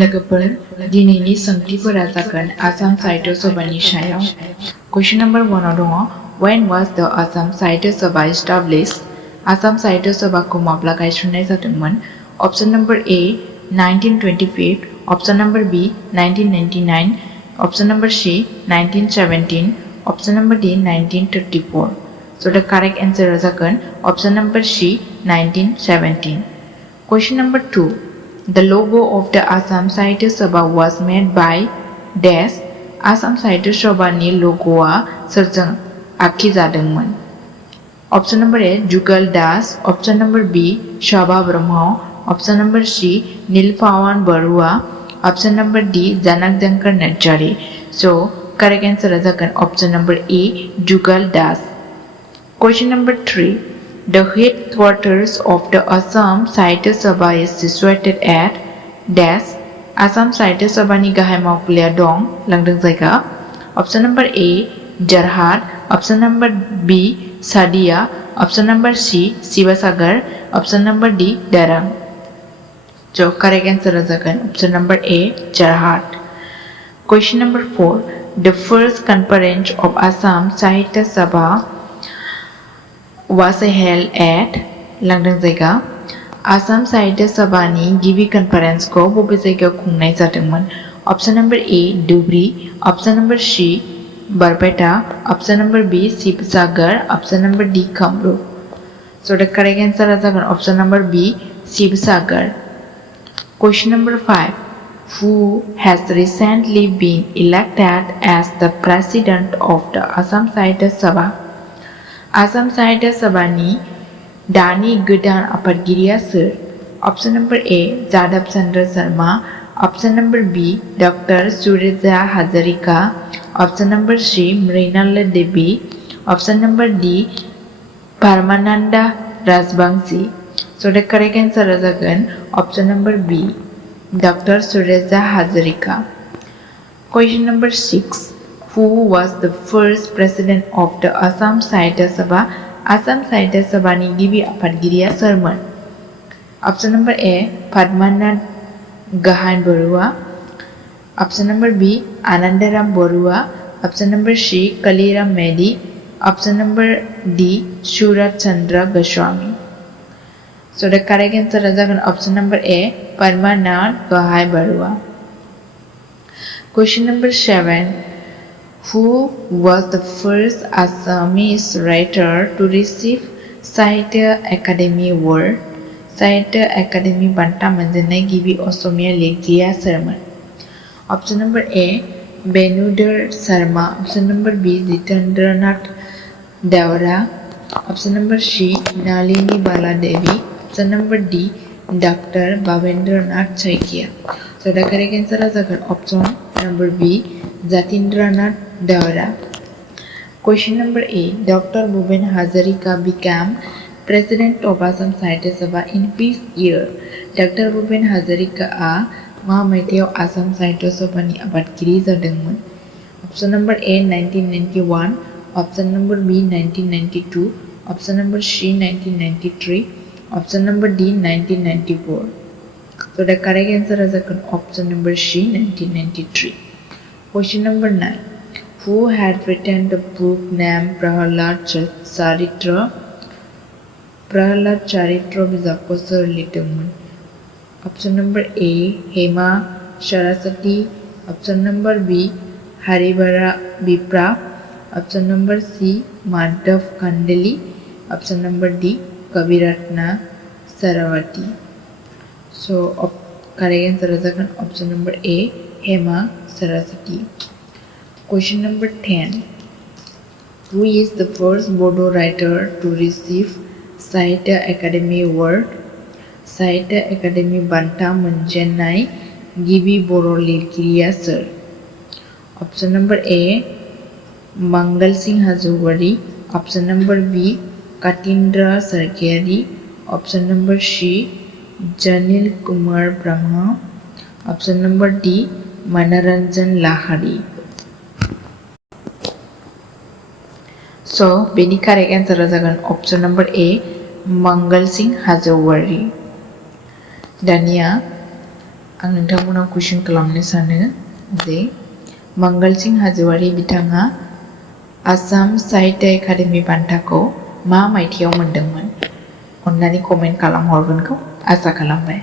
लोगोफोर दिनैनि सोंथिफोरा जागोन आसाम साहित्य सभानि सायाव। Question number 1 आव दङ When was the Assam Sahitya Sabha established? Assam साहित्य सभाखौ माब्ला गायसननाय जादोंमोन? Option number A 1925, Option number B 1999, Option number C 1917, Option number D 1934. So the correct answer is जागोन Option number C 1917. Question number 2. The logo of the Assam Sahitya Sabha was made by Dash. Assam Sahitya Sabhani logoa सोरजों आखिजादोंमोन? Option number A Jugal Das, Option number B Sabha Brahma, Option number C Nilpawan Barua, Option number D Janakjankar Najari. So correct answer is Option number A Jugal Das. Question number 3. The headquarters of the Assam Sahitya Sabha is situated at Dash. Assam Sahitya Sabhani गाहाय मावखुलिया दं लांदां जायगा. Option number A Jarhat, Option number B Sadia, Option number C Sivasagar, Option number D Darang. So correct answer is Option number A Jarhat. Question number 4. The first conference of Assam Sahitya Sabha was held at लांदां जायगा. आसाम साहित्य सभानि गिबि कनफारेन्सखौ बबे जायगायाव खुंनाय जादोंमोन? Option number A Dhubri, Option number C Barpeta, Option number B Sibsagar, Option number D Kamrup. So the correct answer is Option number B Sibsagar. Question number 5. Who has recently been elected as the president of the Assam Sahitya Sabha? Assam साहित्य सभानि दानि गोदान आफादगिरिया सोर? Option number A Jadab Chandra Sharma, Option number B Dr. Sureja Hazarika, Option number C Mrinal Devi, Option number D Parmananda Rajbangsi. So the correct answer is Option number B Dr. Sureja Hazarika. Question number 6. Who was the first president of the Assam Sahitya Sabha? Assam Sahitya Sabhani गिबि आफादगिरिया सोरमोन? Option number A Padmanabh Gahan Barua, Option number B Anandaram Barua, Option number C Kaliram Medi, Option number D Surat Chandra Goswami. So the correct answer is Option number A Padmanabh Gahan Barua. Question number 7. Who was the first Assamese writer to receive Sahitya Academy Award? Sahitya Academy Banta मोनजेननाय गिबि असमिया लिरगिरिया सोरमोन? Option number A Benudar Sharma, Option number B Jitendranath Deora, Option number C Nalini Baladevi, Option number D Dr. Bhavendranath Saikia. So the correct answer is Option number B Jatindranath Deora. Question number 8. Dr. Bhupen Hazarika became President of Assam Sahitya Sabha in which year? Dr. Bhupen Hazarika मा मायथाइयाव आसाम साहित्य सभानि आफादगिरि जादोंमोन? Option number A 1991, Option number B 1992, Option number C 1993, Option number D 1994. So the correct answer is Option number C 1993. Question number 9. Who had written the book named Prahalad Charitra? Prahalad Charitra बिजाबखौ सोर लिरदोंमोन? Option number A Hema Saraswati, Option number B Haribara Vipra, Option number C Madhav Kandeli, Option number D Kaviratna Saravati. So correct answer is Option number A Hema Saraswati. Question number 10. Who is the first Bodo writer to receive Sahitya Academy Award? Sahitya Academy Banta मोनजेननाय गिबि बर' लिरगिरिया सोर? Option number A Mangal Singh Hajowarri, Option number B Katindra Sarkari, Option number C Janil Kumar Brahma, Option number D Manoranjan Lahari. So बेनि correct answer जागोन Option number A Mangal Singh Hajowarri. दानिया आं नोंथांमोनाव question खालामनो सानो जे मंगलसिं हाज'वारि बिथाङा आसाम साहित्य academy बान्थाखौ मा मायथाइयाव मोनदोंमोन? अन्नानै कमेन्ट खालामहरगोनखौ आसा खालामबाय।